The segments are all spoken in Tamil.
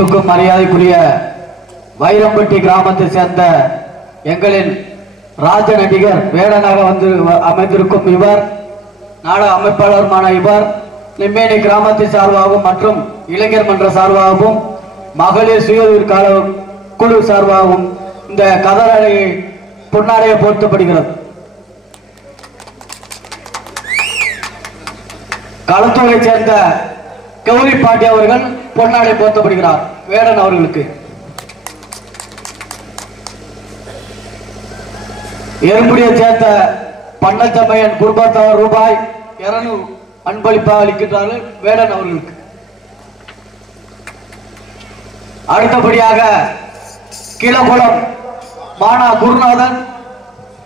மதிப்புக்கும் மரியாதைக்குரிய வைரம்பட்டி கிராமத்தை சேர்ந்த எங்களின் ராஜ நடிகர் வேடனாக வந்து அமைந்திருக்கும் இவர், நாடக அமைப்பாளருமான இவர் நெம்மேனி கிராமத்தை சார்பாகவும் மற்றும் இளைஞர் மன்ற சார்பாகவும் மகளிர் சுய குழு சார்பாகவும் இந்த கதராடையை பொன்னாடையை போர்த்தப்படுகிறது. களத்தூரை சேர்ந்த கௌரி பாண்டி அவர்கள் பொன்னாடை போர்த்தப்படுகிறார் வேடன் அவர்களுக்கு. எறும்புடியை சேர்ந்த பண்ணச்சமையன் குடும்பத்தவர் ரூபாய் 200 அன்பளிப்பாக அளிக்கின்றார்கள் வேடன் அவர்களுக்கு. அடுத்தபடியாக கீழகுளம் மானா குருநாதன்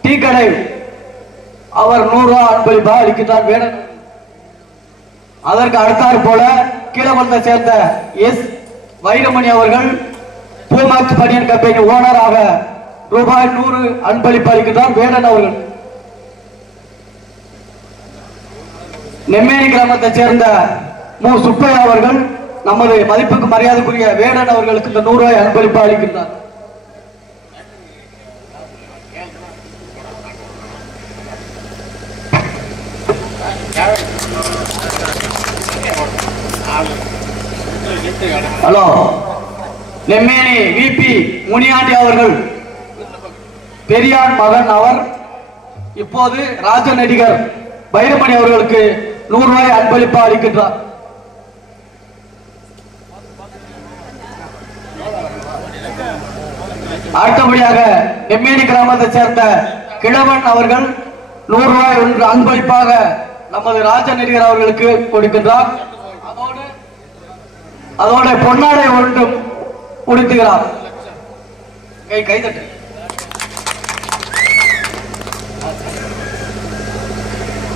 டீ கடை அவர் 100 ரூபாய் அன்பளிப்பாக அளிக்கின்றார் வேடன். அதற்கு அடுத்தாற் போல கீழகுளத்தை சேர்ந்த எஸ் வைரமணி அவர்கள் பூமாக்ஸ் பனியன் கம்பெனி ஓனராக ரூபாய் 100 அன்பளிப்பு அளிக்கின்றார் வேடன் அவர்கள். நெம்மேனி கிராமத்தை சேர்ந்த மு சுப்பையா அவர்கள் நமது மதிப்புக்கு மரியாதைக்குரிய வேடன் அவர்களுக்கு இந்த 100 ரூபாய் அன்பளிப்பு அளிக்கின்றார். ஹலோ, நெம்மேனி விபி முனியாண்டி அவர்கள் பெரியார் மகன் அவர் இப்போது ராஜ நடிகர் வைரமணி அவர்களுக்கு 100 ரூபாய் அன்பளிப்பு அளிக்கின்றார். அடுத்தபடியாக நெம்மேனி கிராமத்தை சேர்ந்த கிழவன் அவர்கள் 100 ரூபாய் ஒன்று அன்பளிப்பாக நமது ராஜ நடிகர் அவர்களுக்கு கொடுக்கின்றார். அதோட பொன்னாடை ஒன்றும் உடுத்துகிறார். கைதட்டு.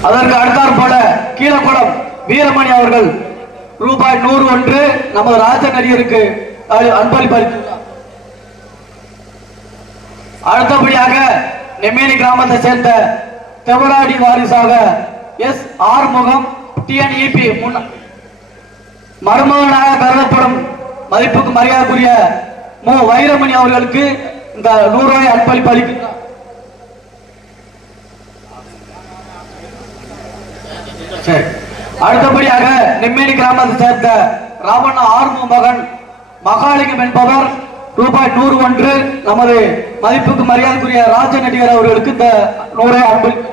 அதற்கு அடுத்தாற் போல கீழக்குளம் வீரமணி அவர்கள் ரூபாய் 100 ஒன்று நமது ராஜ நடிகருக்கு அன்பளிப்பு அளித்துள்ளார். அடுத்தபடியாக நெம்மேனி கிராமத்தை சேர்ந்த தெவராடி வாரிசாக எஸ் ஆறுமுகம் டிஎன்இபி மருமகனாக கருதப்படும் மதிப்புக்கு மரியாதைக்குரிய மு வைரமணி அவர்களுக்கு இந்த 100 ரூபாய் அன்பளிப்பு அளிக்கின்றார். அடுத்தபடியாக நெம்மேனி கிராமத்தை சேர்ந்த ராவண ஆர்மு மகன் மகாலிங்கம் என்பவர் ரூபாய் 100 ஒன்று நமது மதிப்புக்கு மரியாதைக்குரிய ராஜ நடிகர் அவர்களுக்கு இந்த 100 ரூபாய் அன்பளிப்பு.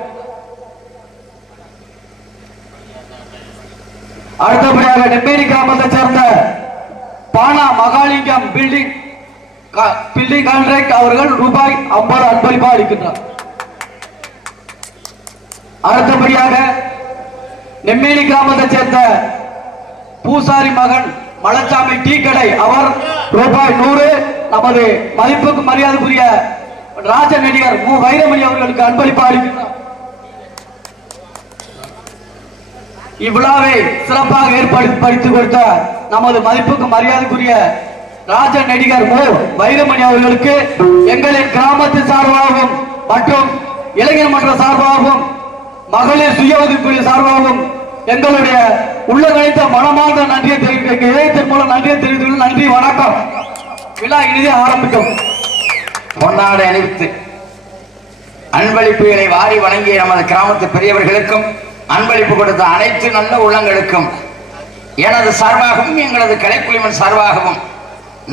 அடுத்தபடியாக நெம்மேனி கிராமத்தை சேர்ந்த பானா மகாலிங்கம் பில்டிங் கான்ட்ராக்ட் அவர்கள் ரூபாய் 50 அன்பளிப்பா அளிக்கின்றார். அடுத்தபடியாக நெம்மேனி கிராமத்தை சேர்ந்த பூசாரி மகன் மலச்சாமி டீ கடை அவர் ரூபாய் 100 நமது மதிப்புக்கு மரியாதைக்குரிய ராஜ நடிகர் மு வைரமணி அவர்களுக்கு அன்பளிப்பா அளிக்கின்றார். இவ்விழாவை சிறப்பாக ஏற்படுத்தி கொடுத்த நமது மதிப்புக்கு மரியாதைக்குரிய ராஜ நடிகர் மு வைரமணி அவர்களுக்கு எங்களின் கிராமத்து சார்பாகவும் மற்றும் இளைஞர் மன்ற சார்பாகவும் மகளிர் சுய உதவிக்குழு சார்பாகவும் எங்களுடைய உள்ளங்கணித்த மனமார்ந்த நன்றியை தெரிவிக்க இணையத்தின் மூலம் நன்றியை தெரிவித்து நன்றி, வணக்கம். விழா இனிதே ஆரம்பிக்கும். பொன்னாடை அணிவித்து அன்பளிப்புகளை வாரி வழங்கிய நமது கிராமத்து பெரியவர்களுக்கும் அன்பளிப்பு கொடுத்த அனைத்து நல்ல உள்ளங்களுக்கும் எனது சார்பாகவும் எங்களது கலைக்குழுவின் சார்பாகவும்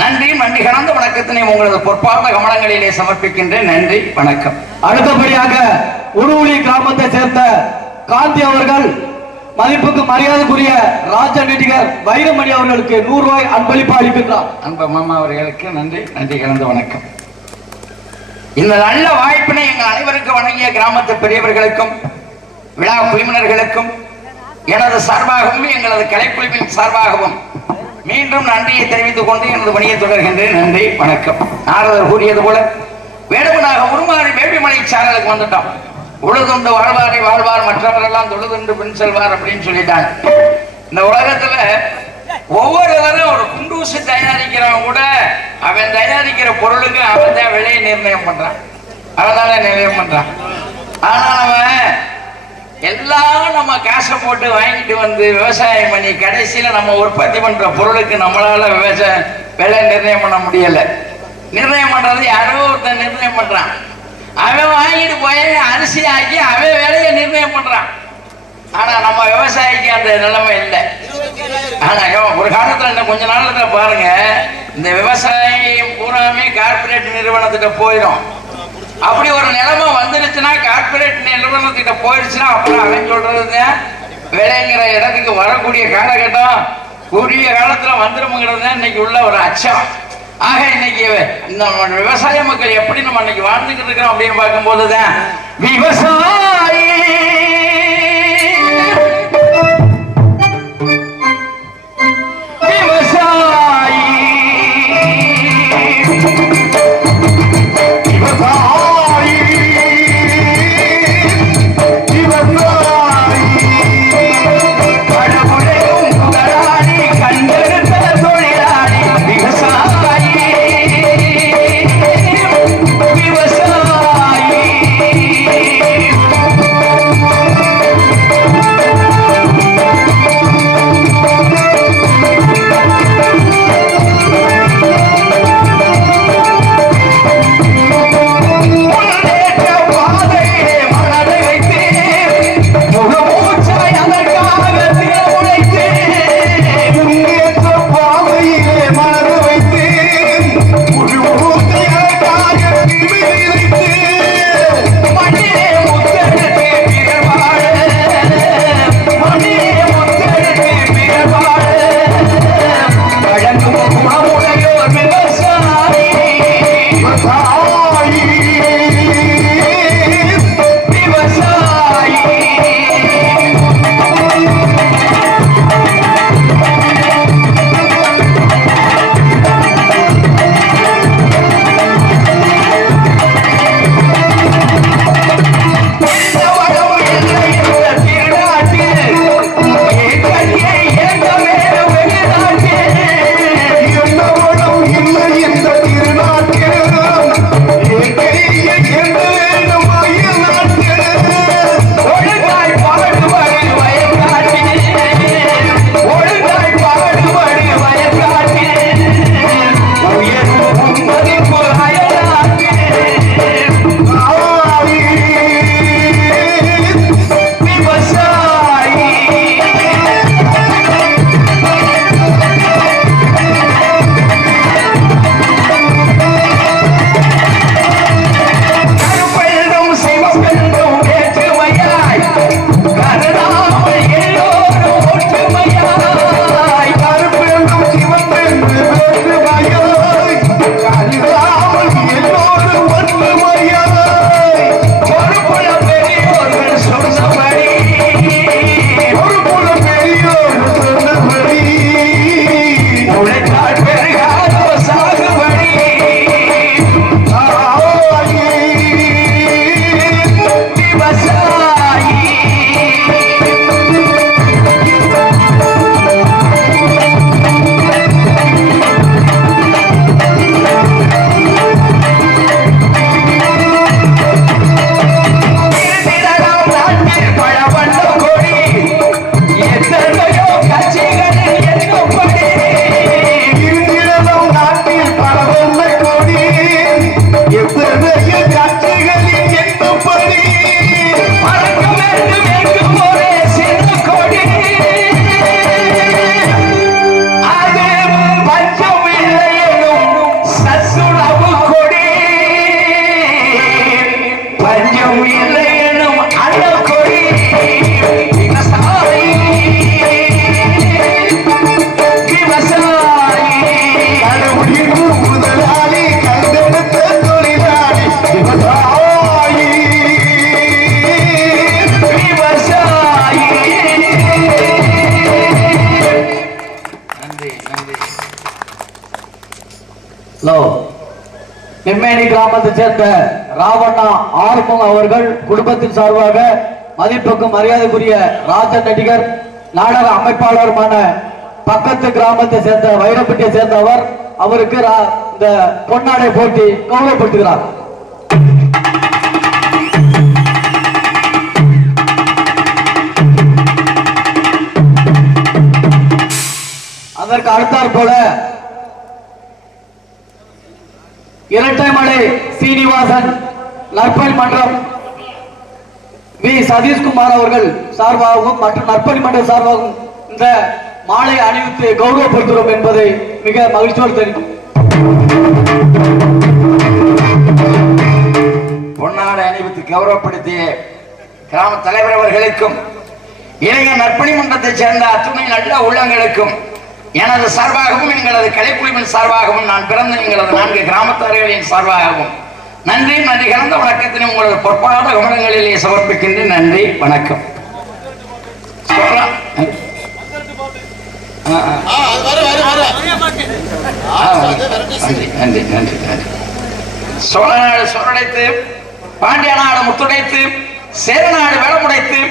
நன்றி கலந்த வணக்கத்தினை உங்களது பொற்பார்ந்த கமலங்களிலே சமர்ப்பிக்கின்றேன். நன்றி, வணக்கம். அடுத்தபடியாக உருவுளி கிராமத்தை சேர்ந்த காந்தி அவர்கள் மதிப்புக்கு மரியாதைக்குரிய ராஜ நடிகர் வைரமணி அவர்களுக்கு 100 ரூபாய் அன்பளிப்பு அளிக்கின்றார். அன்பு மாமா அவர்களுக்கு நன்றி கலந்த வணக்கம். இந்த நல்ல வாய்ப்பினை எங்கள் அனைவருக்கும் வழங்கிய கிராமத்து பெரியவர்களுக்கும் விழா குழுவினர்களுக்கும் எனது சார்பாகவும் எங்களது கலைக்குழுவின் சார்பாகவும் மீண்டும் நன்றியை தெரிவித்துக் கொண்டு எனது பணியை தொடர்கின்றேன். நன்றி, வணக்கம். நாரதர் கூறியது போல வேடுவனாக உருமாறி வேள்விமலை சாரலுக்கு வந்துட்டோம். உழுதுண்டு வாழ்வாரை வாழ்வார், மற்றவரெல்லாம் தொழுதுண்டு பின் செல்வார் அப்படின்னு சொல்லிட்டாங்க. இந்த உலகத்துல ஒவ்வொருவரும் ஒரு குண்டூசி தயாரிக்கிறவன் கூட அவன் தயாரிக்கிற பொருளுக்கு அவன் தான் விலையை நிர்ணயம் பண்றான், அவன் தானே நிர்ணயம் பண்றான். ஆனா அவன் எல்லாம் நம்ம காசை போட்டு வாங்கிட்டு வந்து விவசாயம் பண்ணி கடைசியில நம்ம உற்பத்தி பண்ற பொருளுக்கு நம்மளால விவசாயம் விலை நிர்ணயம் பண்ண முடியல. நிர்ணயம் பண்றது யாரோ ஒருத்தன் நிர்ணயம் பண்றான். அவன் வாங்கிட்டு போய் அரிசி ஆக்கி அவன் விலையை நிர்ணயம் பண்றான். ஆனா நம்ம விவசாயிக்கு அந்த நிலைமை இல்லை. ஆனா ஒரு காலத்துல இன்னும் கொஞ்ச நாள்ல பாருங்க, இந்த விவசாயம் பூராமே கார்பரேட் நிறுவனத்திட்ட போயிடும். அப்படி ஒரு நிலைமை வந்துருச்சுன்னா, கார்பரேட் நிறுவனத்திட்ட போயிடுச்சுன்னா, அப்புறம் அவன் சொல்றது விலைங்கிற இடத்துக்கு வரக்கூடிய காலகட்டம் கூடிய காலத்துல வந்துருமுங்கிறது இன்னைக்கு உள்ள ஒரு அச்சம். ஆக இன்னைக்கு இந்த விவசாய மக்கள் எப்படி நம்ம இன்னைக்கு வாழ்ந்துகிட்டு இருக்கிறோம் அப்படின்னு பார்க்கும் போதுதான் விவசாயி நெம்மேனி கிராமத்தை சேர்ந்த ராவண்ணா ஆறுமுகம் அவர்கள் குடும்பத்தின் சார்பாக மதிப்புக்கும் மரியாதைக்குரிய ராஜ நடிகர் நாடக அமைப்பாளருமான பக்கத்து கிராமத்தை சேர்ந்த வைரப்பட்டியை சேர்ந்தவர் அவருக்கு இந்த பொன்னாடை போட்டி கௌரவப்படுத்துகிறார். அதற்கு அடுத்தாற் போல இரட்டைமலை சீனிவாசன் நற்பணி மன்றம் வி சதீஷ்குமார் அவர்கள் சார்பாகவும் மற்றும் நற்பணி மன்ற சார்பாகவும் இந்த மாலை அணிவித்து கௌரவப்படுத்துகிறோம் என்பதை மிக மகிழ்ச்சியோடு தெரிவிக்கும். பொன்னாடை அணிவித்து கௌரவப்படுத்திய கிராம தலைவர் அவர்களுக்கும் இளைஞர் நற்பணி மன்றத்தைச் சேர்ந்த அத்துணை நல்ல உள்ளங்களுக்கும் எனது சார்பாகவும் எங்களது கலைக்குழுவின் சார்பாகவும் நான் பிறந்த எங்களது 4 கிராமத்தார்களின் சார்பாகவும் நன்றி கலந்த வணக்கத்தினை உங்களது பொற்பாத கமலங்களிலே சமர்ப்பிக்கின்றேன். நன்றி, வணக்கம். நன்றி நன்றி நன்றி. சோழ நாடு சோழடைத்து, பாண்டிய நாடு முத்துடைத்து, சேரநாடு வேளமுடைத்து,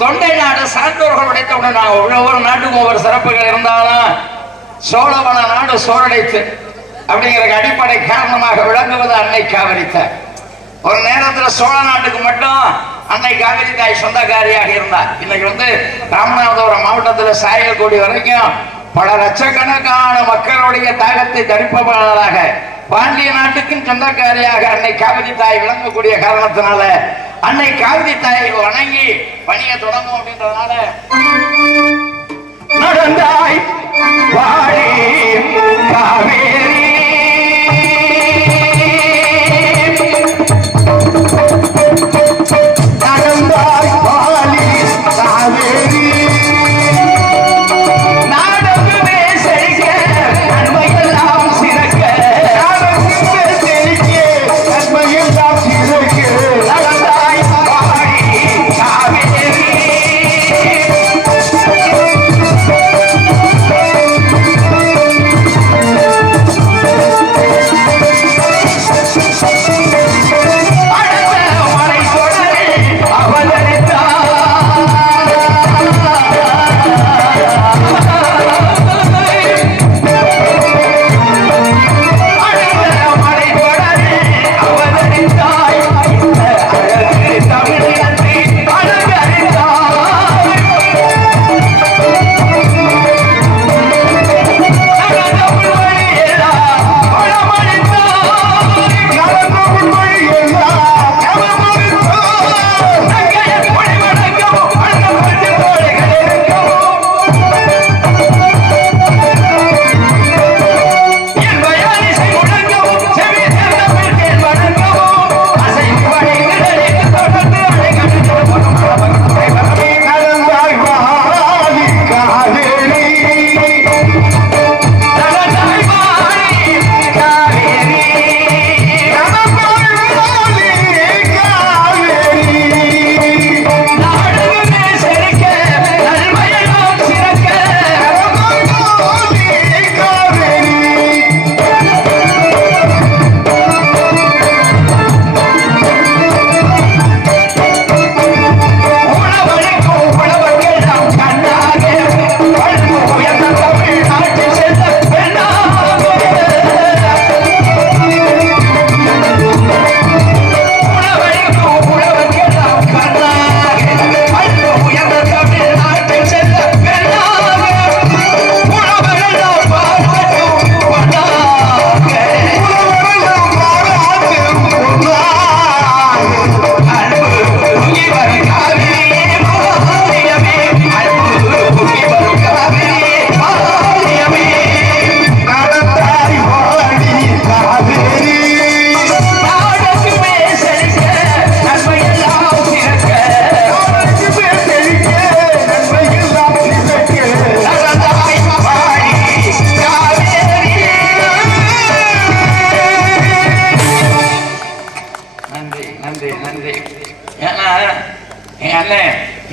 தொண்டை நாடு சான்றோர்கள் உடைத்தவுடன் ஒவ்வொரு நாட்டுக்கும் ஒவ்வொரு சிறப்புகள் இருந்தாலும் சோழவள நாடு சோழடைத்து அப்படிங்கிற அடிப்படை காரணமாக விளங்குவது அன்னை காவிரித்தாய். ஒரு நேரத்தில் சோழ நாட்டுக்கு மட்டும் அன்னை காவிரித்தாய் சொந்தக்காரியாக இருந்தார். இன்னைக்கு ராமநாதபுரம் மாவட்டத்தில் சாயல்குடி வரைக்கும் பல லட்சக்கணக்கான மக்களுடைய தாகத்தை தணிப்பவர்களாக பாண்டிய நாட்டுக்கும் சொந்தக்காரியாக அன்னை காவிரித்தாய் விளங்கக்கூடிய காரணத்தினால அன்னை காவிரித்தாயை வணங்கி பணியை தொடங்கும் அப்படின்றதுனால நடந்தாய் வாழி காவேரி நடந்தாய் வாழி காவேரி நாடகமே செழிக்க நன்மையெல்லாம் சிறக்க நாடகமே செழிக்க நன்மையெல்லாம் சிறக்க நடந்தாய் வாழி காவேரி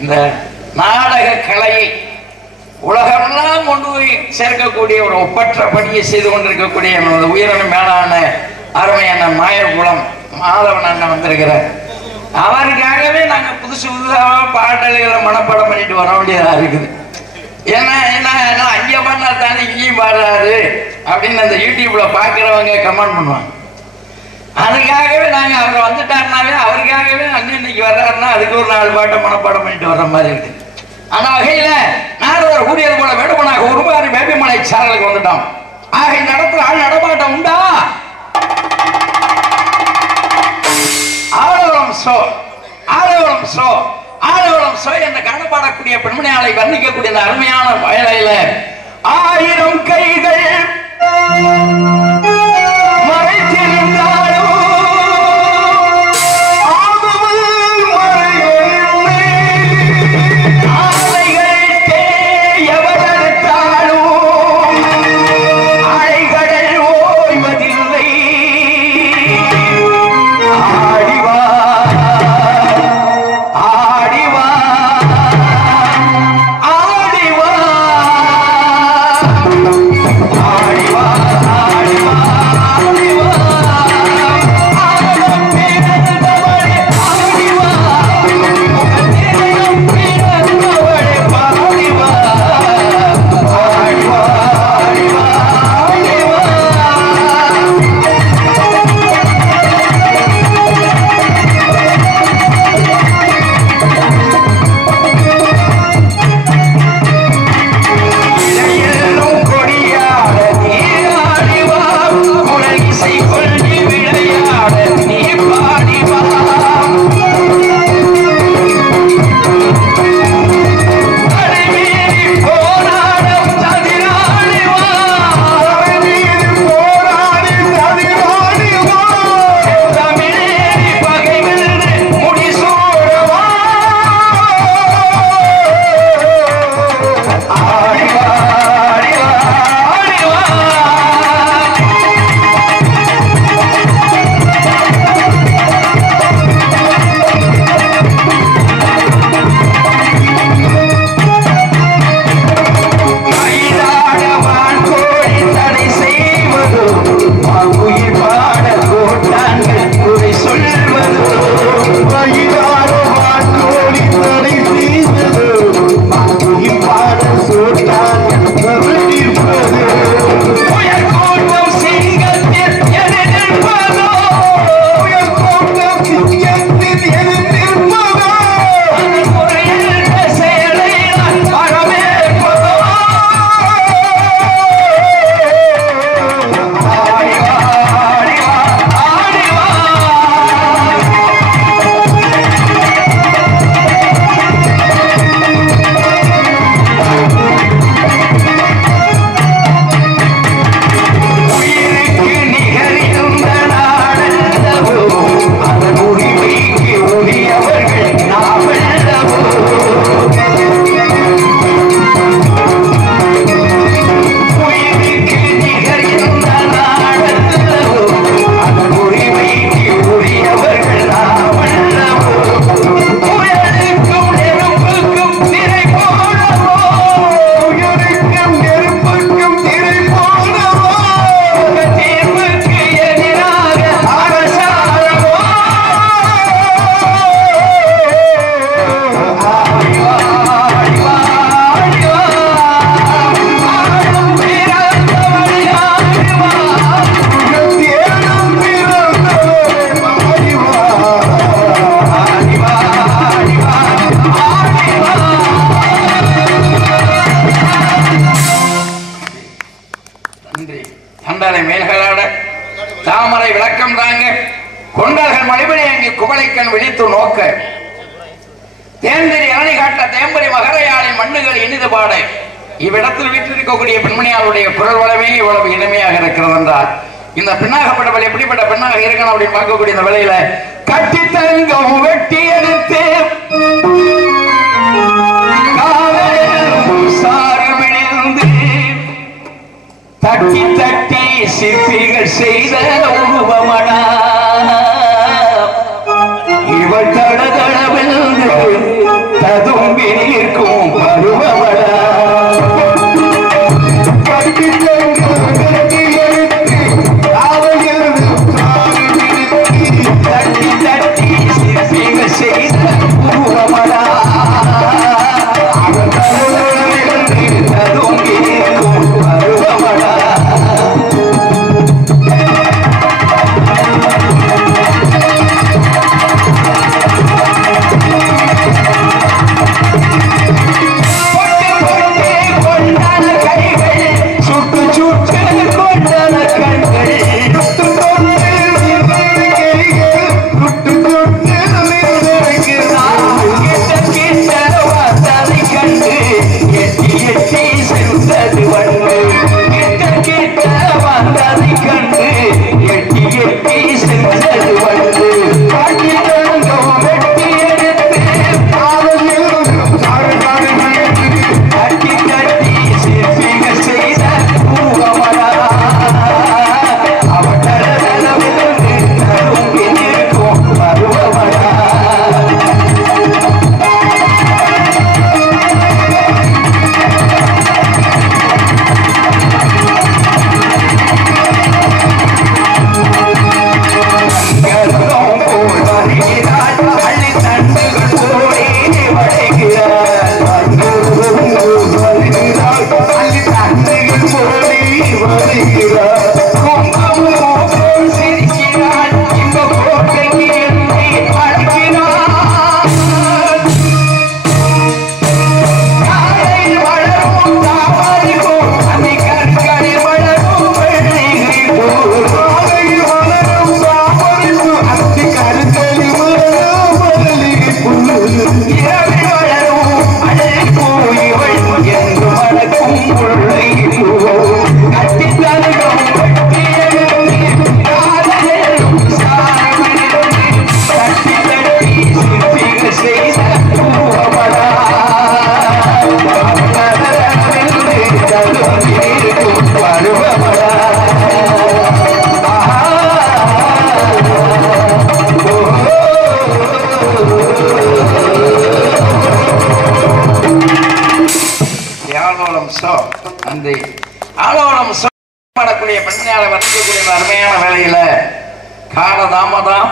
இந்த நாடக கலையை உலகமெல்லாம் கொண்டு போய் சேர்க்கக்கூடிய ஒரு ஒப்பற்ற பணியை செய்து கொண்டிருக்கக்கூடிய உயிரின மேலான அருமையான மாயகுலம் மாதவன் அண்ணன் வந்திருக்கிறார். அவருக்காகவே நாங்க புதுசு புதுசாக பாடல்களை மனப்பாடம் பண்ணிட்டு வர வேண்டியதா இருக்குது. ஏன்னா அங்கே பாடினா தானே இங்கேயும் பாடுறாரு அப்படின்னு அந்த யூடியூப்ல பாக்குறவங்க கமெண்ட் பண்ணுவாங்க. அதுக்காகவே நாங்க அவர் வந்துட்டாருனாவே அவருக்காகவே அண்ணன் இன்னைக்கு வர்றாருன்னா அதுக்கு ஒரு 4 பாட்டை மனப்பாடம் பண்ணிட்டு வர்ற மாதிரி இருக்கு. அந்த வகையில நாரதர் கூறியது போல வேண்டுமனாக உருமாறி வேப்பிமலை சாரலுக்கு வந்துட்டோம். ஆக இந்த இடத்துல ஆள் நடமாட்டம் உண்டா? சோ ஆலோலம் சோ ஆலோலம் சோ என்ற காணப்பாடக்கூடிய பெண்மணியாளை வர்ணிக்கக்கூடிய இந்த அருமையான வயலையில 1000 கைகள் மறைத்திருந்தாலும் தாமரை விளக்கம் தாங்க கொண்டார்கள் மணிபடி அங்கே குவளைக்கண் விழித்து நோக்க தேர்ந்தெறி அணை காட்ட தேம்பரி மகரையாளி மண்ணுகள் இனிது பாட இவ்விடத்தில் வீட்டிருக்கக்கூடிய பெண்மணியாளுடைய குரல் வளமே இவ்வளவு இனிமையாக இருக்கிறது என்றால் இந்த பெண்ணாகப்பட்டவள் எப்படிப்பட்ட பெண்ணாக இருக்கணும் அப்படின்னு பார்க்கக்கூடிய இந்த வேளையில கட்டி தங்கம் வெட்டி எடுத்து தட்டி தட்டி சிற்பிகள் செய்த உருவமடா இவள் தடதளவென்று ததும்பி நிற்கும் பருவமடா தட்டி தட்டி சிற்பிகள் செய்த உருவமடா அவள் தடதளவென்று ததும்பி நிற்கும் பருவமடா Thank you. ஆலோலம் சோ நன்றி. ஆலோலம் சோ பண்ணக்கூடிய பெண்ணால வர்ணிக்கக்கூடிய அருமையான வேலையில காலதாமதம்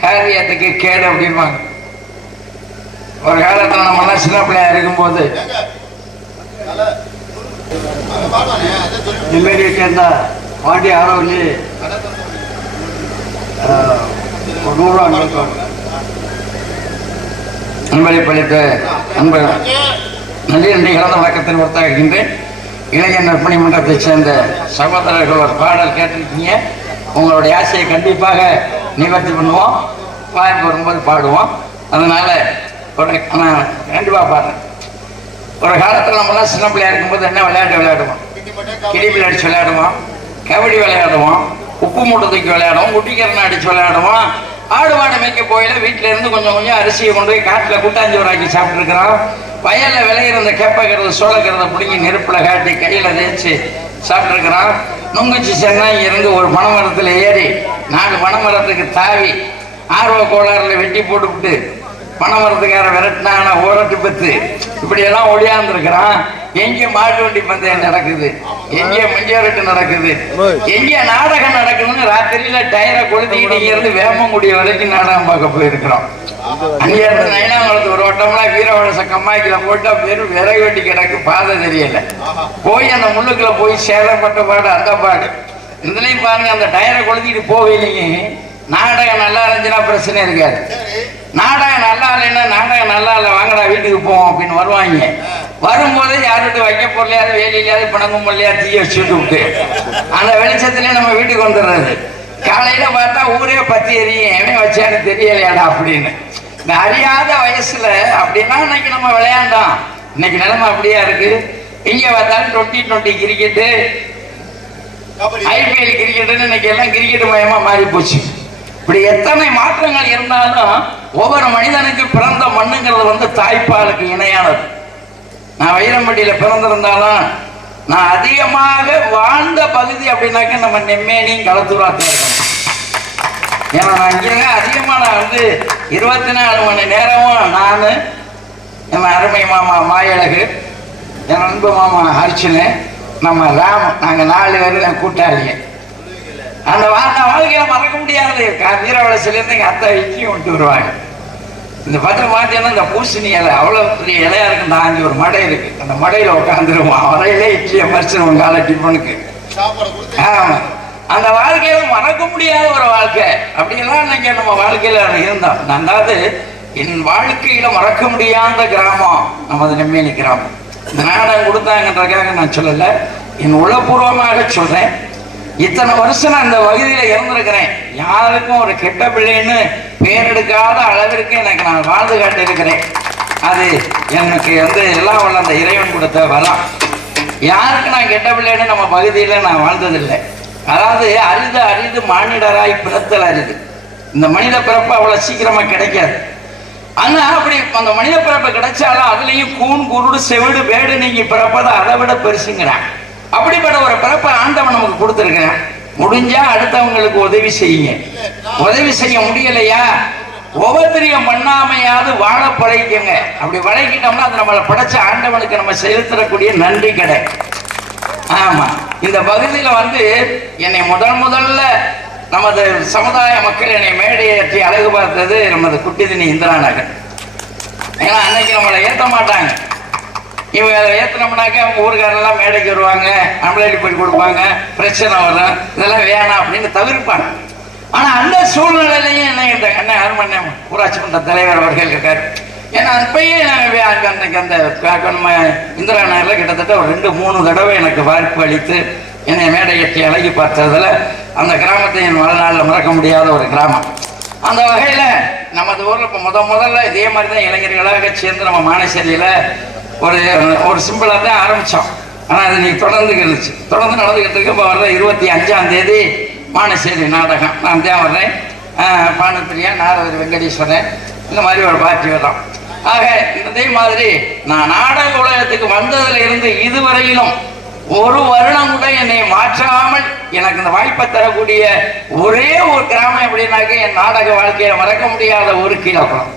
காரியத்துக்கு கேடு அப்படின்பாங்க. ஒரு காலத்துல நம்ம எல்லாம் சின்ன பிள்ளையா இருக்கும்போது நிம்மதியை சேர்ந்த பாண்டி ஆரோக்கிய அன்பளை பழித்த அன்பு நன்றி கலந்த வழக்கத்தின் ஒருத்தாக இருக்கின்றேன். இளைஞர் நற்பணி மன்றத்தை சேர்ந்த சகோதரர்கள் ஒரு பாடல் கேட்டிருக்கீங்க. உங்களுடைய ஆசையை கண்டிப்பாக நிவர்த்தி பண்ணுவோம். வாய்ப்பு வரும்போது பாடுவோம். அதனால நான் கண்டிப்பாக பாடுறேன். ஒரு காலத்தில் நம்மளாம் சின்ன பிள்ளையா இருக்கும்போது என்ன விளையாட்டு விளையாடுவோம்? கிடிபில் அடிச்சு விளையாடுவோம், கபடி விளையாடுவோம், உப்பு மூட்டை தூக்கி விளையாடுவோம், குட்டிக்கரணை அடிச்சு விளையாடுவோம். ஆடு மாடு மேய்க்க போயில வீட்டில இருந்து கொஞ்சம் கொஞ்சம் அரிசியை கொண்டு போய் காட்டில் கூட்டாஞ்சோறாக்கி சாப்பிட்டுருக்கிறோம். வயல்ல விளையிற இந்த கேப்பக்கிறது சோளக்கிறத பிடிங்கி நெருப்புல காட்டி கையில தேய்ச்சி சாப்பிட்டுருக்கிறோம். நுங்குச்சி சென்னை இருந்து ஒரு பனைமரத்துல ஏறி 4 பனைமரத்துக்கு தாவி ஆர்வ கோளாறுல வெட்டி போட்டுவிட்டு பனைமரத்துக்கார விரட்டினான ஓரட்டு பத்து இப்படி எல்லாம் ஒடியாந்துருக்கிறான். எங்க மாட்டு வண்டி பந்தயம் நடக்குது, எங்க மஞ்சரட்டு நடக்குது, எங்க நாடகம் நடக்குதுன்னு ராத்திரியில டயரை கொளுத்திக்கிட்டு இங்க இருந்து வேமங்குடி வரைக்கும் நாடகம் பார்க்க போயிருக்கிறோம். அங்க இருந்து நயனாங்குளத்து ஒரு வட்டம்லாம் வீரவழச கம்மாய்க்குல போட்டா வெறும் விறகு வெட்டி கிடக்கு, பாதை தெரியல. போய் அந்த முள்ளுக்குள்ள போய் சேதப்பட்ட பாடு அந்த பாடு. இதுலயும் பாருங்க, அந்த டயரை கொளுத்திட்டு போகலையே. நாடகம் நல்லா இருந்துச்சுன்னா பிரச்சனை இருக்காது. நாடகம் நல்லா இல்லைன்னா நாடகம் நல்லா இல்லை வாங்கடா வீட்டுக்கு போவோம் அப்படின்னு வருவாங்க. வரும்போது யார்கிட்ட வைக்க பொருளையாவது வேலையிலையாவது பணங்கும் பொருளையாவது தீய வச்சுட்டு விட்டு அந்த வெளிச்சத்துலேயே நம்ம வீட்டுக்கு வந்துடுறது. காலையில பார்த்தா ஊரே பத்தி எரியும், எவன் வச்சான்னு தெரியலையாடா அப்படின்னு. இந்த அறியாத வயசுல அப்படின்னா இன்னைக்கு நம்ம விளையாண்டோம். இன்னைக்கு நிலைமை அப்படியா இருக்கு. இங்க பார்த்தாலும் 2020 கிரிக்கெட்டு, IPL கிரிக்கெட்டுன்னு இன்னைக்கு எல்லாம் கிரிக்கெட் மயமா மாறி போச்சு. இப்படி எத்தனை மாற்றங்கள் இருந்தாலும் ஒவ்வொரு மனிதனுக்கு பிறந்த மண்ணுங்கிறது தாய்ப்பாலுக்கு இணையானது. நான் வைரம்பட்டியில பிறந்திருந்தாலும் நான் அதிகமாக வாழ்ந்த பகுதி அப்படின்னாக்க நம்ம நெம்மேனியும் களத்தூராத்தான் இருக்கணும். ஏன்னா நான் இங்க அதிகமா நான் 24 மணி நேரமும் நான் என் அருமை மாமா மாயழகு, என் அன்பு மாமா அர்ச்சனை, நம்ம ராம், நாங்க 4 பேர் கூட்டாளிங்க. அந்த வாழ்க்கையில மறக்க முடியாது. வீரவளசிலிருந்து எங்க அத்தை இட்லியும் விட்டு வருவாங்க. இந்த பத்திரம் பார்த்தீங்கன்னா இந்த பூசணி இலை அவ்வளவு பெரிய இலையா இருக்கு. இந்த 5 ஒரு மடை இருக்கு. அந்த மடையில உட்காந்துருவோம். வரையிலே இட்லியை மறிச்சிருவோம் காலை டிஃபனுக்கு. ஆமா, அந்த வாழ்க்கையில மறக்க முடியாத ஒரு வாழ்க்கை. அப்படியெல்லாம் இன்னைக்கு நம்ம வாழ்க்கையில இருந்தோம். அதாவது என் வாழ்க்கையில மறக்க முடியாத கிராமம் நமது நெம்மேனி கிராமம். இந்த நாடகம் கொடுத்தாங்கன்றதுக்காக நான் சொல்லல, என் உளப்பூர்வமாக சொல்றேன். இத்தனை வருஷம் நான் அந்த வகுதியில இருந்திருக்கிறேன். யாருக்கும் ஒரு கெட்ட பிள்ளைன்னு பேர் எடுக்காத அளவிற்கு எனக்கு நான் வாழ்ந்து காட்டி இருக்கிறேன். அது எனக்கு எல்லாம் உள்ள அந்த இறைவன் கொடுத்த வரம். யாருக்கு நான் கெட்ட பிள்ளைன்னு நம்ம பகுதியில நான் வாழ்ந்ததில்லை. அதாவது அரிது மானிடராய் பிறத்தல் அரிது. இந்த மனித பிறப்பு அவ்வளவு சீக்கிரமா கிடைக்காது. ஆனா அப்படி அந்த மனித பிறப்பு கிடைச்சாலும் அதுலயும் கூன் குருடு செவிடு வேடு நீங்க பிறப்பதை அதை விட பெருசுங்கிறான். அப்படிப்பட்ட ஒரு பிறப்பை ஆண்டவன் நமக்கு கொடுத்திருக்கிறேன். முடிஞ்சா அடுத்தவங்களுக்கு உதவி செய்யுங்க. உதவி செய்ய முடியலையா உபத்திரியம் பண்ணாமையாவது வாழ பழகிக்கங்க. அப்படி பழகிட்டோம்னா அது நம்மளை படைச்ச ஆண்டவனுக்கு நம்ம செலுத்தக்கூடிய நன்றி கடை. ஆமா, இந்த பகுதியில என்னை முதல்ல நமது சமுதாய மக்கள் என்னை மேடையேற்றி அழகு பார்த்தது நமது குட்டிதினி இந்திரா நகர். ஏன்னா அன்னைக்கு நம்மளை ஏற்ற மாட்டாங்க. இவங்க ஏற்றினோம்னாக்க அவங்க ஊருக்காரெல்லாம் மேடைக்கு வருவாங்க, அம்பளை போய் கொடுப்பாங்க, பிரச்சனை வரும், இதெல்லாம் வேணாம் அப்படின்னு தவிர்ப்பாங்க. ஆனா அந்த சூழ்நிலையிலையும் என்ன அருமண்ண ஊராட்சி மன்ற தலைவர் அவர்கள் இருக்காரு. ஏன்னா அப்பயே நம்ம இந்திரா நகர்ல கிட்டத்தட்ட ஒரு 2-3 தடவை எனக்கு வாய்ப்பு அளித்து என்னை மேடையேற்றி அழகி பார்த்ததுல அந்த கிராமத்தை என் வாழ்நாளில் மறக்க முடியாத ஒரு கிராமம். அந்த வகையில நமது ஊர்ல இப்ப முதல்ல இதே மாதிரிதான் இளைஞர்களாக சேர்ந்து நம்ம மானசேரியில ஒரு சிம்பிளா தான் ஆரம்பிச்சோம். ஆனா அது நீ தொடர்ந்து நடந்துகிட்டு இருக்கு. இப்போ வர்ற 25ஆம் தேதி மானசேரி நாடகம் நான் தான் வர்றேன். பானப்பிரியா, நாரதர் வெங்கடேஸ்வரன், இந்த மாதிரி ஒரு பார்ட்டி வர்றோம். ஆக இதே மாதிரி நான் நாடக உலகத்துக்கு வந்ததுல இருந்து இதுவரையிலும் ஒரு வருடம் கூட என்னை மாற்றாமல் எனக்கு இந்த வாய்ப்பை தரக்கூடிய ஒரே ஒரு கிராமம் எப்படின்னாக்க என் நாடக வாழ்க்கையை மறக்க முடியாத ஒரு கீழப்படம்.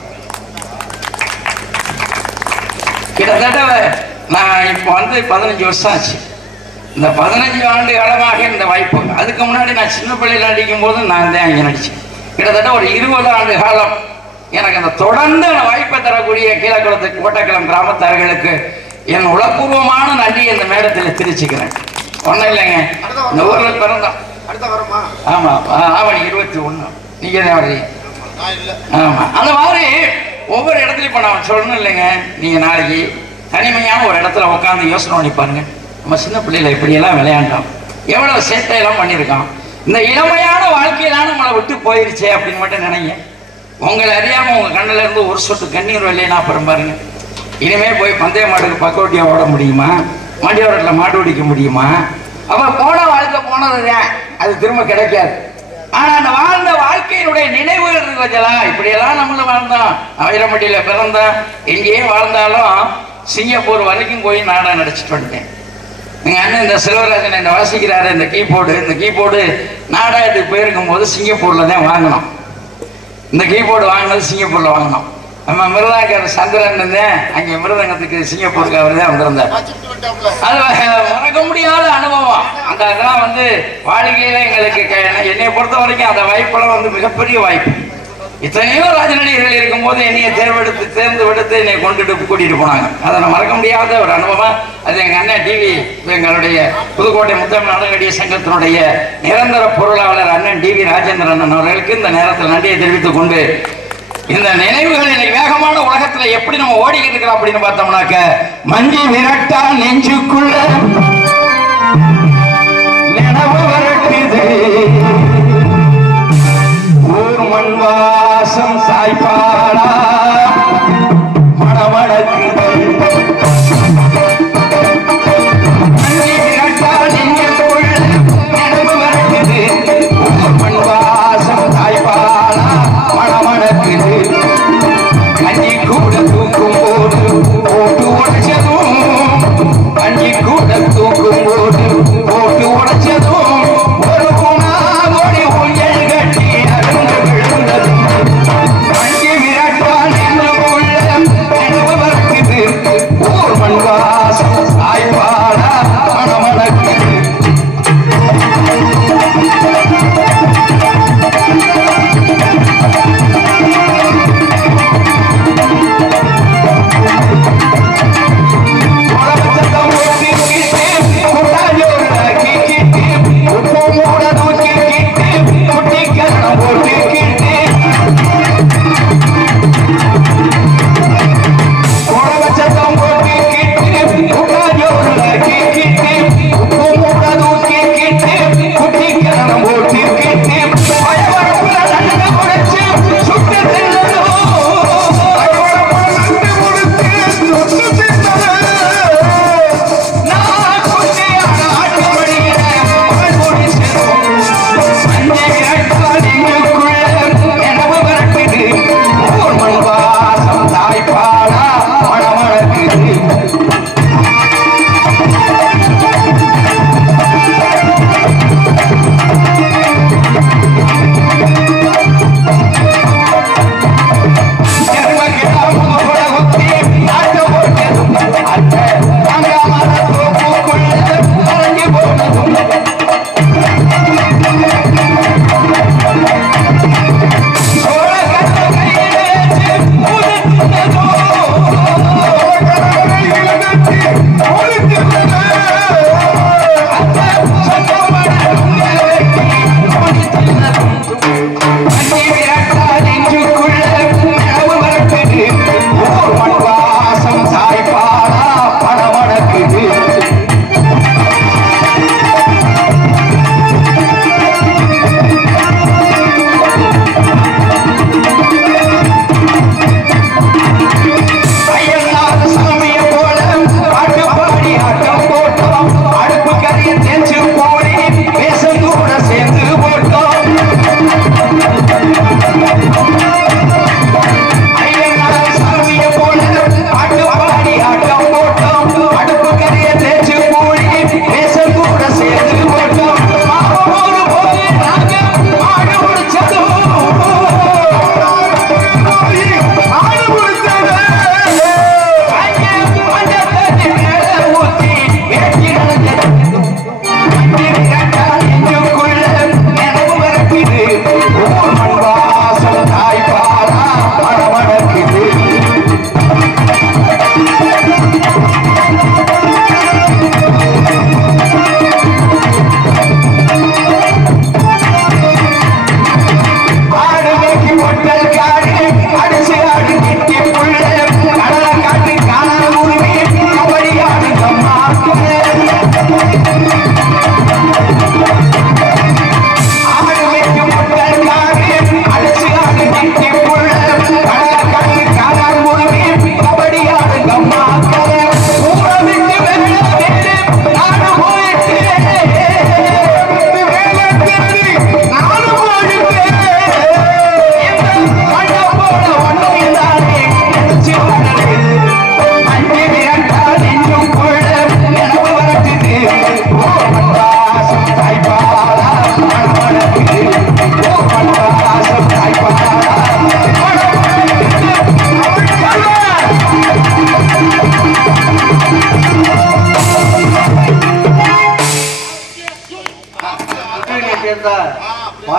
கிட்டத்தட்ட நான் இப்போ வந்து 15 வருஷம் ஆச்சு. இந்த 15 ஆண்டு காலமாக இந்த வாய்ப்பு. அதுக்கு முன்னாடி நான் சின்ன பிள்ளையில் நடிக்கும் போது நான் தான் இங்கே நடித்தேன். கிட்டத்தட்ட ஒரு 20 ஆண்டு காலம் எனக்கு அந்த தொடர்ந்து அந்த வாய்ப்பை தரக்கூடிய கீழக்குளத்து கோட்டக்குளம் கிராமத்தார்களுக்கு என் உளப்பூர்வமான நன்றி இந்த மேடத்தில் தெரிவிச்சுக்கிறேன். ஒன்றும் இல்லைங்க, இந்த ஊரில் பிறந்தோம். ஆமாம், ஆவணி 21 நீங்கள் தான் வர்றீங்க. ஆமாம், அந்த மாதிரி ஒவ்வொரு இடத்துலையும் இப்போ நான் சொல்லணும் இல்லைங்க. நீங்கள் நாளைக்கு தனிமையான ஒரு இடத்துல உட்காந்து யோசனை பண்ணி பாருங்க. நம்ம சின்ன பிள்ளையில இப்படியெல்லாம் விளையாண்டோம், எவ்வளோ சேட்டையெல்லாம் பண்ணியிருக்கோம். இந்த இளமையான வாழ்க்கையெல்லாம் நம்மளை விட்டு போயிருச்சே அப்படின்னு மட்டும் நினைங்க. உங்களை அறியாமல் உங்கள் கண்ணில் இருந்து ஒரு சொட்டு கண்ணீர் இல்லைன்னா அப்புறம் பாருங்க. இனிமேல் போய் பந்தய மாட்டுக்கு பக்கவட்டியாக ஓட முடியுமா? மாண்டியோரத்தில் மாடு ஓடிக்க முடியுமா? அப்போ போன வாழ்க்கை போனதுதான், அது திரும்ப கிடைக்காது. ஆனால் அந்த வாழ்ந்த வாழ்க்கையினுடைய நினைவுகள் இருக்குதா, இப்படியெல்லாம் நம்மளும் வாழ்ந்தோம். ஆயிரம்பட்டியில் பிறந்தோம், எங்கேயே வாழ்ந்தாலும் சிங்கப்பூர் வரைக்கும் போய் நாடகம் நடிச்சுட்டு வந்துட்டேன். எங்கள் அண்ணன் இந்த செல்வராஜன் என்ன வாசிக்கிறாரு, இந்த கீபோர்டு நாடகத்துக்கு போயிருக்கும் போது சிங்கப்பூரில் தான் வாங்கினோம். இந்த கீபோர்டு வாங்கினது சிங்கப்பூரில் வாங்கினோம். நம்ம மிருதங்கர் சந்திரன் தான் அங்கே மிருதங்கத்துக்கு சிங்கப்பூருக்கு அவர் தான் வந்திருந்தார். அது மறக்க முடியாத அனுபவம். அந்த அதெல்லாம் வந்து வாழ்க்கையில எங்களுக்கு என்னை பொறுத்த வரைக்கும் அந்த வாய்ப்பெல்லாம் வந்து மிகப்பெரிய வாய்ப்பு. இத்தனையோ ராஜநடிகர்கள் இருக்கும்போது என்னைய தேர்ந்தெடுத்து என்னை கூட்டிட்டு போனாங்க. அதை நான் மறக்க முடியாத ஒரு அனுபவம். அது எங்கள் அண்ணன் டிவி, எங்களுடைய புதுக்கோட்டை முத்தமிழ் நாடகநடிகர் சங்கத்தினுடைய நிரந்தர பொருளாளர் அண்ணன் டிவி ராஜேந்திரன் அண்ணன் அவர்களுக்கு இந்த நேரத்தில் நன்றியை தெரிவித்துக் கொண்டு, இந்த நினைவுகள் இன்னைக்கு வேகமான உலகத்துல எப்படி நம்ம ஓடிக்கிட்டு இருக்கிறோம் அப்படின்னு பார்த்தோம்னாக்க, மஞ்சி விரட்டா நெஞ்சுக்குள்ள நினைவு வரட்டுது, ஊர் மண் வாசம் சாய்ப்பாடா மணமணக்குது. மஞ்சி விரட்டா நெஞ்சுக்குள்ள நினைவு வரட்டுது, ஊர் மண் வாசம் சாய்ப்பாடா மணமணக்குது. கஞ்சி கூட தூக்கும் போது போட்டு உடைச்சதும், கஞ்சி கூட தூக்கும் போது போட்டு உடைச்சதும், ஒரு புனாகொடி ஊஞ்சல் கட்டி அருந்து விழுந்ததும், மஞ்சி விரட்டா நெஞ்சுக்குள்ள நினைவு வரக்குது, ஊர் மண் வாசம் சாய்ப்பாடா மணமணக்குது. Oh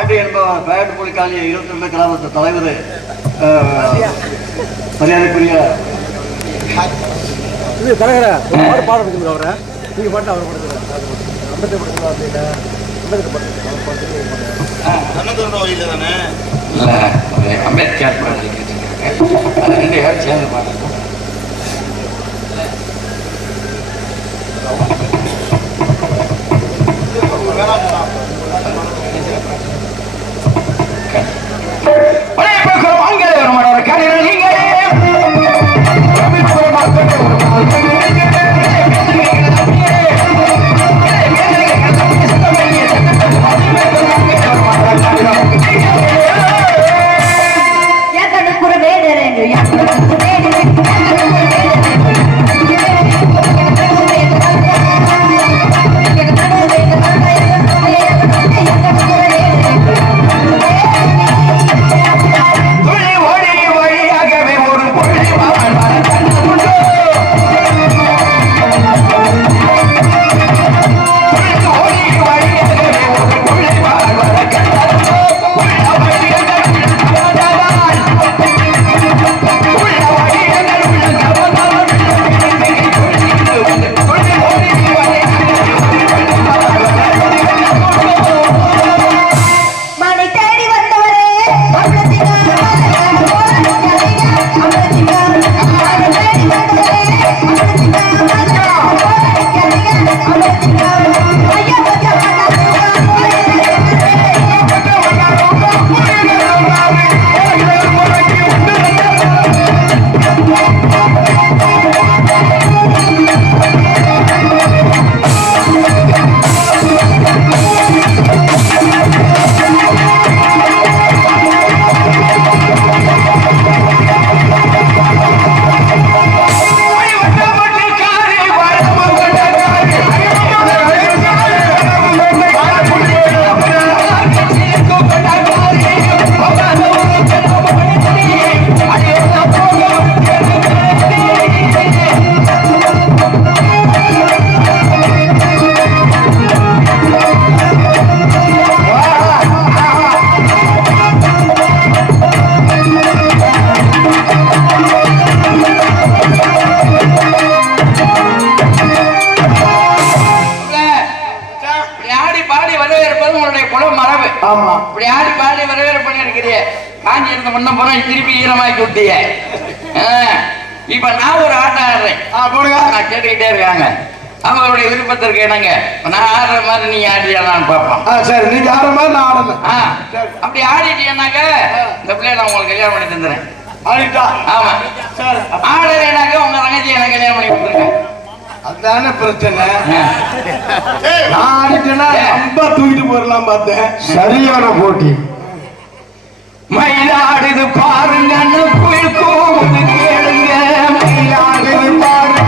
பாண்டி என்பவர் பேட் புலிக்காலி 22 கிராமத்து தலைவர் மரியாதைக்குரிய பாடம் அவரை நீங்க பாட்டு அவர் அம்பேத்கர் ரெண்டு பேரும் சேர்ந்து பாடுறாங்க. திருப்பி ஈரமாக்கி விட்டிய. இப்ப நான் ஒரு ஆட்டம் ஆடுறேன், நான் கேட்டுக்கிட்டே இருக்காங்க. அவங்களுடைய விருப்பத்திற்கு என்னங்க நான் ஆடுற மாதிரி நீங்க ஆடியான்னு பார்ப்போம். சரி, நீங்க ஆடுற மாதிரி நான் ஆடணும். அப்படி ஆடிட்டீங்கன்னாக்க இந்த பிள்ளைய நான் உங்களுக்கு கல்யாணம் பண்ணி தந்துறேன். ஆடிட்டா? ஆமா. ஆடலைனாக்க உங்க தங்கச்சி எனக்கு கல்யாணம் பண்ணி கொடுத்துருங்க. அதுதானே பிரச்சனை. நான் ஆடிட்டேன்னா ரொம்ப தூக்கிட்டு போயிடலாம் பார்த்தேன். சரியான போட்டி. மயிலாடுது பாருங்க குயில் கூவுது கேளுங்க, மயிலாடுது பாருங்க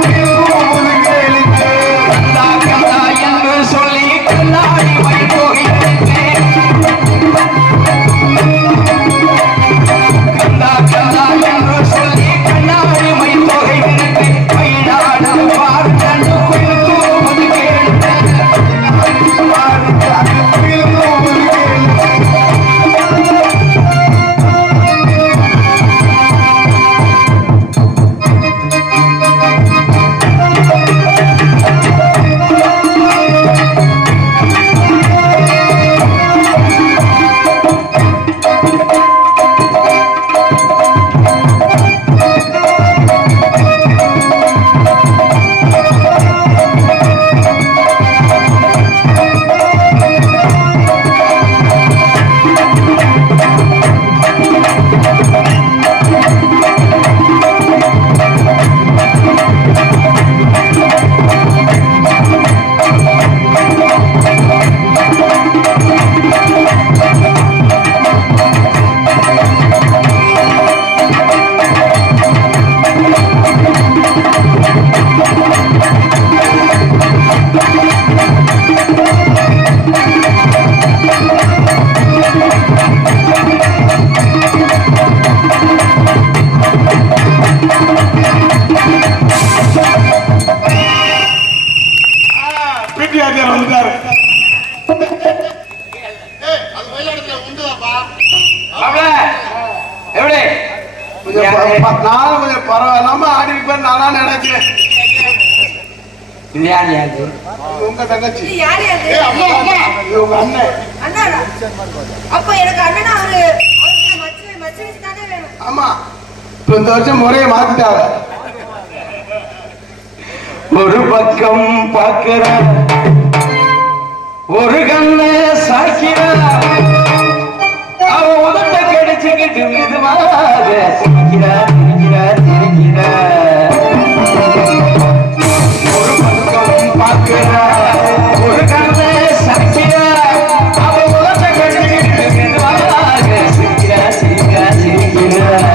குயில் கூவுது கேளுங்க, கந்தா கந்தா என்று சொல்லி கண்ணாடி மை போகிருக்கு, கந்தா கந்தா என்று சொல்லி கண்ணாடி மை போகிருக்கு, மயிலாடுது பாருங்க குயில் கூவுது கேளுங்க, குயில் கூவுது கேளுங்க. நானும் கொஞ்சம் பரவாயில்லாம ஆடி இருப்பேன் நானா நினைக்கிறேன். உங்க தங்கச்சி உங்க அண்ணன். அப்ப எனக்கு அண்ணனா அவரு தானே வேணும். ஆமா இப்ப இந்த வருஷம் முறையை மாத்திட்டாங்க. ஒரு பக்கம் பார்க்கிற ஒரு கண்ண சாக்கிற அவ உதட்ட கடிச்சுக்கிட்டு மெதுவாக சிரிக்கிறார் சிரிக்கிறார் சிரிக்கிறார். ஒரு பக்கம் பார்க்கிற ஒரு கண்ண சாக்கிற அவ உதட்ட கடிச்சுக்கிட்டு மெதுவாக சிரிக்கிறார் சிரிக்கிறார் சிரிக்கிறார்.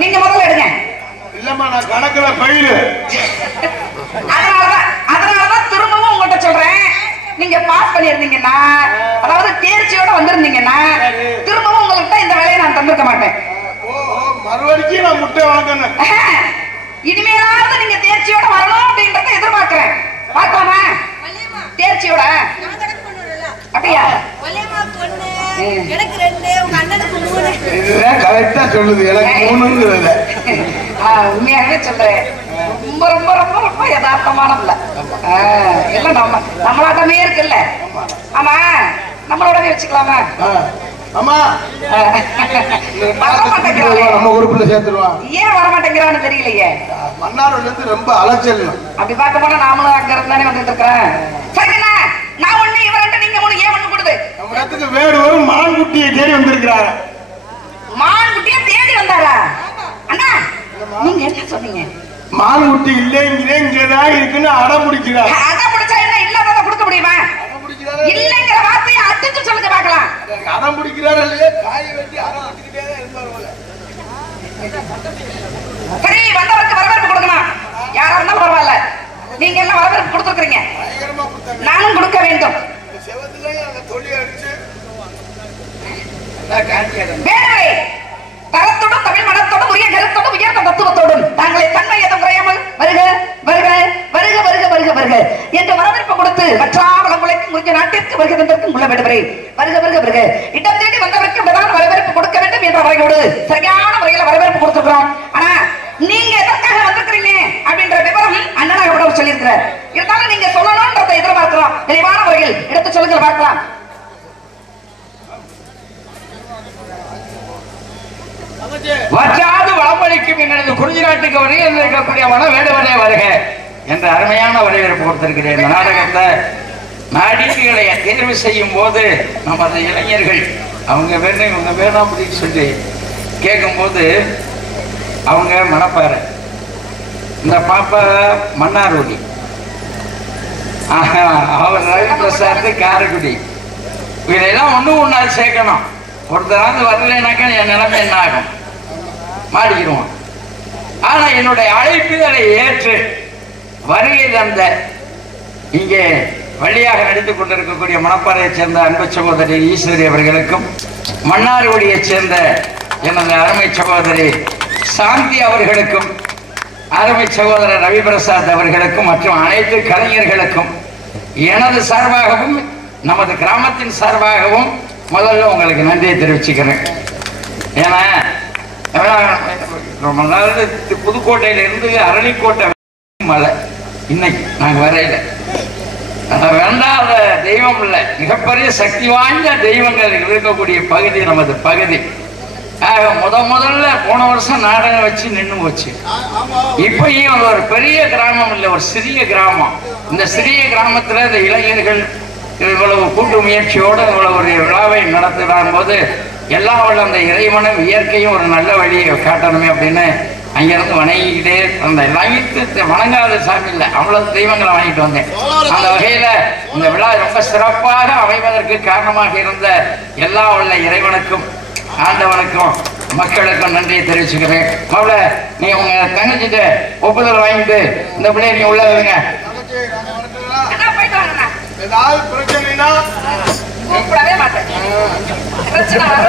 நீங்க முதல்ல எடுங்க. இல்லம்மா நான் கணக்குல ஃபெயில். அதனால திரும்பவும் உங்கள்கிட்ட சொல்றேன், நீங்க பாஸ் பண்ணிருந்தீங்கன்னா, அதாவது தேர்ச்சியோட வந்திருந்தீங்கன்னா திரும்பவும் உங்கள்கிட்ட இந்த வேலையை நான் தந்திருக்க மாட்டேன். மறுபடியும் நான் முட்டை வாங்கணும். இனிமேலாவது நீங்க தேர்ச்சியோட வரணும் அப்படின்றத எதிர்பார்க்கிறேன். பார்க்கலாமா? தேர்ச்சியோட அப்படியா? எனக்கு 2, உங்க அண்ணனுக்கு 3. இதுதான் கரெக்டா சொல்லுது. எனக்கு 3ங்கிறத உண்மையாகவே சொல்றேன். ரொம்ப ரொம்ப ரொம்ப ரொம்ப யதார்த்தமான பிள்ளை. எல்லாம் நம்மளாட்டமே இருக்குல்ல. ஆமா, நம்மளோடவே வச்சுக்கலாமா? ஆமா, நம்ம குரூப்ல சேர்த்துருவான். ஏன் வர மாட்டேங்கிறான்னு தெரியலையே. மன்னார்ல இருந்து ரொம்ப அலைச்சல். அப்படி பார்க்க போனா நாமளும் அங்க இருந்தானே வந்துட்டு இருக்கிறேன். சரிங்களா? நான் 1, இவன் 2, நீங்க 3, ஏன் 1 கொடுது? நம்ம இடத்துக்கு வேறு ஒரு மான்குட்டியை தேடி வந்திருக்கிறாங்க. மான்குட்டியை தேடி வந்தாரா? அண்ணா, நீங்க என்ன சொன்னீங்க? மான்குட்டி இல்லைங்கிறேன், இங்கதான் இருக்குன்னு அடம் பிடிக்கிறார். அடம் பிடிச்சா என்ன இல்லாததை கொடுக்க முடியுமா? இல்லைங்கிற வார்த்தையை அடிச்சு சொல்லுங்க பார்க்கலாம். அடம் பிடிக்கிறாரு இல்லையா? காய் வெட்டி அடம் பிடிக்கிட்டே தான் இருந்தார் போல. சரி, வந்தவருக்கு வரவேற்பு கொடுக்கணும். யாரா இருந்தாலும் பரவாயில்ல. நீங்க என்ன வரவேற்பு கொடுத்துருக்கீங்க, நானும் கொடுக்க வேண்டும். வேணுமே தரத்தோடும் தமிழ் மனத்தோடும் உரிய கருத்தோடும் உயர்ந்த தத்துவத்தோடும் தாங்களை தன்மை எதுவும் குறையாமல் வருக வருக வருக வருக வருக வருக என்று வரவேற்பு கொடுத்து வற்றாவளங்களுக்கு முறிஞ்ச நாட்டிற்கு வருக தந்திருக்கும் உள்ள விடுமுறை வருக வருக வருக இடம் தேடி வந்தவருக்கு இப்படிதான் வரவேற்பு கொடுக்க வேண்டும் என்ற வரையோடு சரியான முறையில் வரவேற்பு கொடுத்துருக்கிறோம். ஆனா நீங்க எதற்காக வந்திருக்கிறீங்க அப்படின்ற விவரம் அண்ணனாக கூட சொல்லியிருக்கிறார். இருந்தாலும் நீங்க சொல்லணும்ன்றதை எதிர்பார்க்கிறோம். தெளிவான முறையில் எடுத்து சொல்லுங்க பார்க்கலாம். வற்றாது வளமளிக்கும் எனது குறிஞ்சி நாட்டுக்கு வருகை இருக்கக்கூடிய வேடுவனே வருக என்ற அருமையான வரவேற்பு கொடுத்திருக்கிறேன். இந்த நாடகத்தை நாடகங்களை தேர்வு செய்யும் போது நமது இளைஞர்கள் அவங்க வேணும் இவங்க வேணும் அப்படின்னு சொல்லி கேட்கும்போது அவங்க மணப்பாறை, இந்த பாப்பா மன்னார்குடி, அவர் ரவி பிரசாத் காரைக்குடி, இதையெல்லாம் ஒண்ணா சேர்க்கணும். ஒருத்தராவது வரலைனாக்கா என் நிலைமை என்ன ஆகும்? மாடிக்கிடுவோம். ஆனா என்னுடைய அழைப்புதலை ஏற்று வருகை தந்த இங்கே வழியாக நடித்துக் கொண்டிருக்கக்கூடிய மணப்பாறையை சேர்ந்த அன்பு சகோதரி ஈஸ்வரி அவர்களுக்கும், மன்னார்குடியை சேர்ந்த எனது அருமை சகோதரி சாந்தி அவர்களுக்கும், அருமை சகோதரர் ரவி பிரசாத் அவர்களுக்கும் மற்றும் அனைத்து கலைஞர்களுக்கும் எனது சார்பாகவும் நமது கிராமத்தின் சார்பாகவும் முதல்ல உங்களுக்கு நன்றியை தெரிவிச்சுக்கிறேன். ஏன்னா ரொம்ப நாள் புதுக்கோட்டையிலிருந்து அரளிக்கோட்டை மலை இன்னைக்கு நாங்க வரையில வேண்டாத தெய்வம் இல்லை, மிகப்பெரிய சக்தி வாய்ந்த தெய்வங்கள் இருக்கக்கூடிய பகுதி நமது பகுதி. முதல்ல போன வருஷம் நாடகம் வச்சு நின்று போச்சு. இப்பயும் ஒரு பெரிய கிராமம் இல்லை, ஒரு சிறிய கிராமம். இந்த சிறிய கிராமத்துல இந்த இளைஞர்கள் இவ்வளவு கூட்டு முயற்சியோடு இவ்வளவு ஒரு விழாவை நடத்துகிற போது எல்லா உள்ள அந்த இறைவனும் இயற்கையும் ஒரு நல்ல வழியை காட்டணுமே அப்படின்னு அங்கிருந்து வணங்கிக்கிட்டே அந்த வணங்காத சாமி இல்லை, அவ்வளவு தெய்வங்களை வாங்கிட்டு வந்தேன். அந்த வகையில இந்த விழா ரொம்ப சிறப்பாக அமைவதற்கு காரணமாக இருந்த எல்லா உள்ள இறைவனுக்கும் ஆண்டவனுக்கும் மக்களுக்கும் நன்றியை தெரிவிச்சுக்கிறேன். அவளை நீ உங்க தங்கச்சிட்டு ஒப்புதல் வாங்கிட்டு இந்த பிள்ளைய நீ உள்ள வைங்க.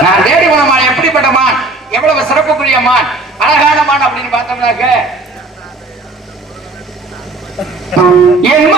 நான் தேடி போனமான் எப்படிப்பட்ட மான், எவ்வளவு சிறப்புக்குரிய மான், அழகான மான் அப்படின்னு பார்த்தோம்னாக்க என்